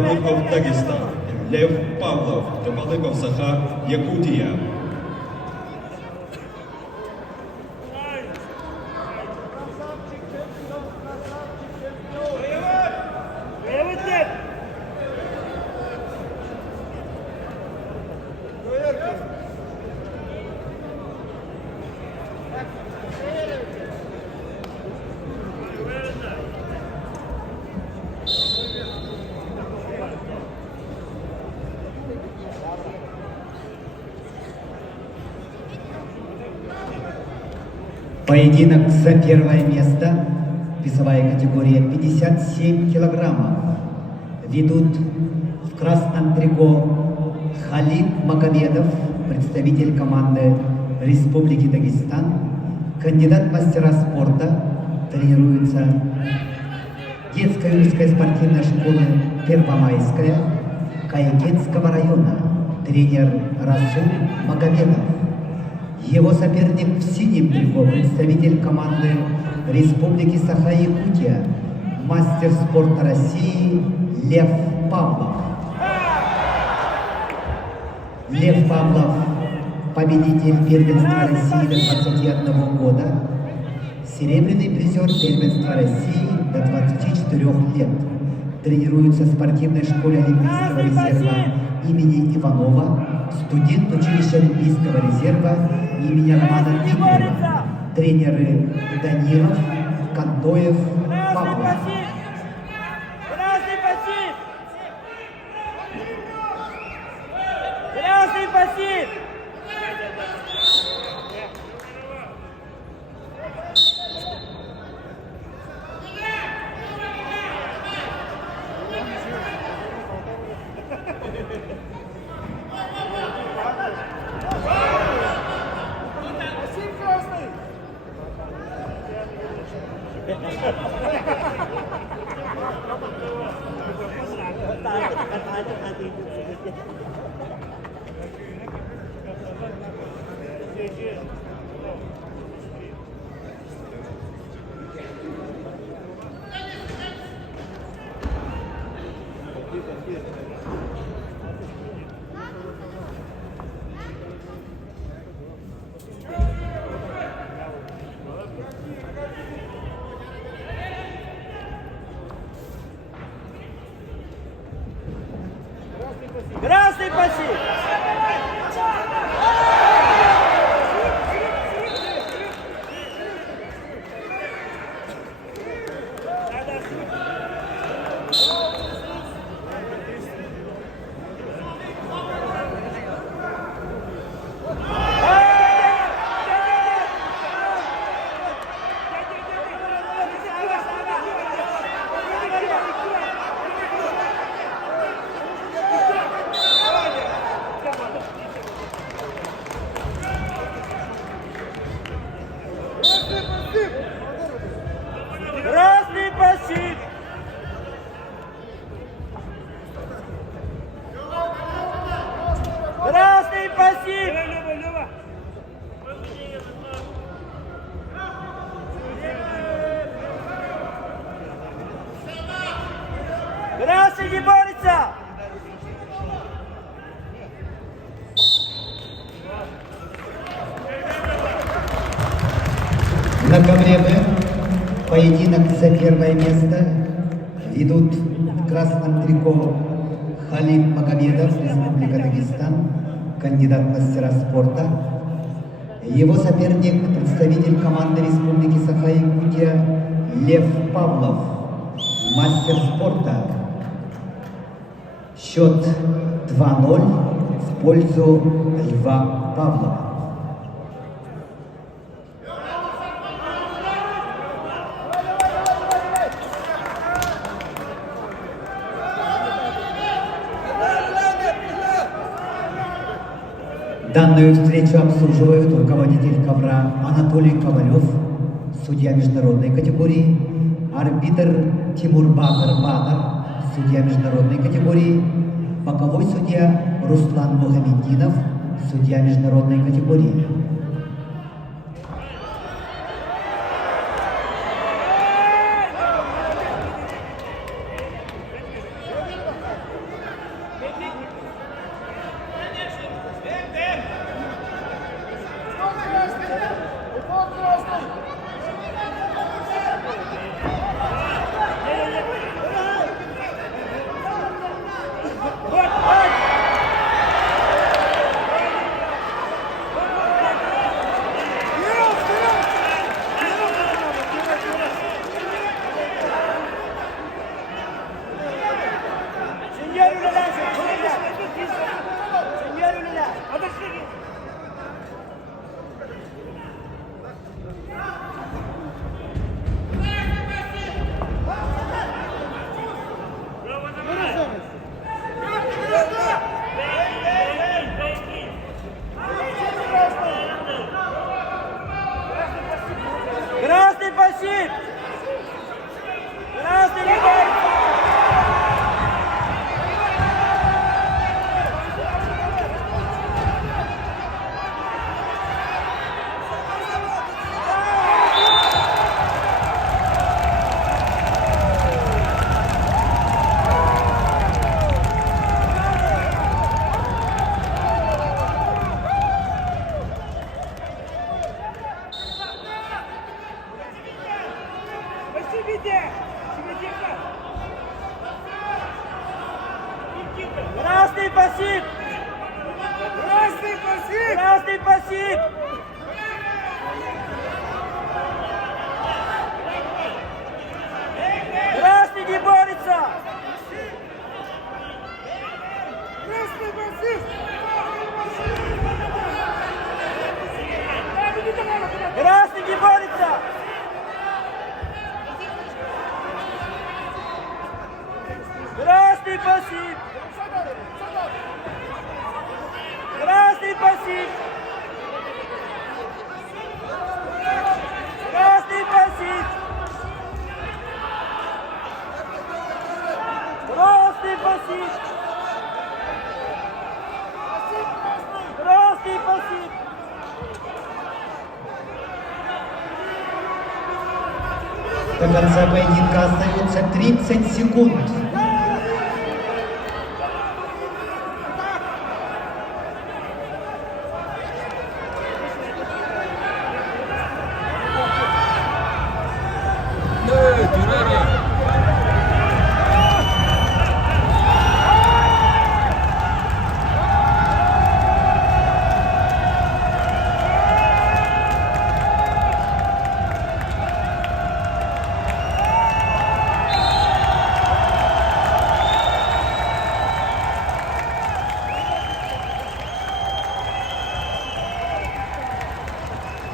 Малыков, Дагестан. Лев Павлов, Малыков, Саха, Якутия. Поединок за первое место, весовая категория 57 килограммов. Ведут в красном трико Халид Магомедов, представитель команды Республики Дагестан, кандидат в мастера спорта, тренируется детская юношеская спортивная школа Первомайская Кайкетского района, тренер Расул Магомедов. Его соперник в синем трико, представитель команды Республики Саха-Якутия, мастер спорта России Лев Павлов. Лев Павлов – победитель первенства России до 21 года, серебряный призер первенства России до 24 лет. Тренируется в спортивной школе Олимпийского резерва имени Иванова, студент училища Олимпийского резерва имени Романа Дмитриева, тренеры Данилов, Кантоев, Павлов. Красный пассив! Красный пассив! Красный пассив! Красный пассив! Красный не борется! На ковре Б поединок за первое место ведут в красном трико Халид Магомедов, Республика Дагестан, кандидат в мастера спорта. Его соперник – представитель команды Республики Саха-Якутия Лев Павлов, мастер спорта. Счет 2-0 в пользу Льва Павлова. Данную встречу обслуживают руководитель ковра Анатолий Ковалев, судья международной категории, арбитр Тимур Бадр, судья международной категории, боковой судья Руслан Мухамеддинов, судья международной категории. Красный пассив! Красный пассив! Красный пассив! Красный не борется! Красный пассив! Красный не борется! Красный пассив! Красный пассив! Красный пассив! Красный пассив! Красный пассив! До конца поединка остается 30 секунд.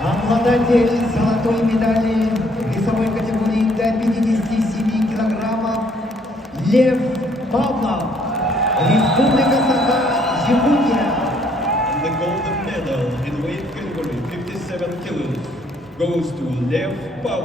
Обладатель золотой медали весовой категории до 57 килограммов Лев Павлов, Республика Саха-Якутия. And the golden medal in weight category 57 kilos goes to Lev Pavlov.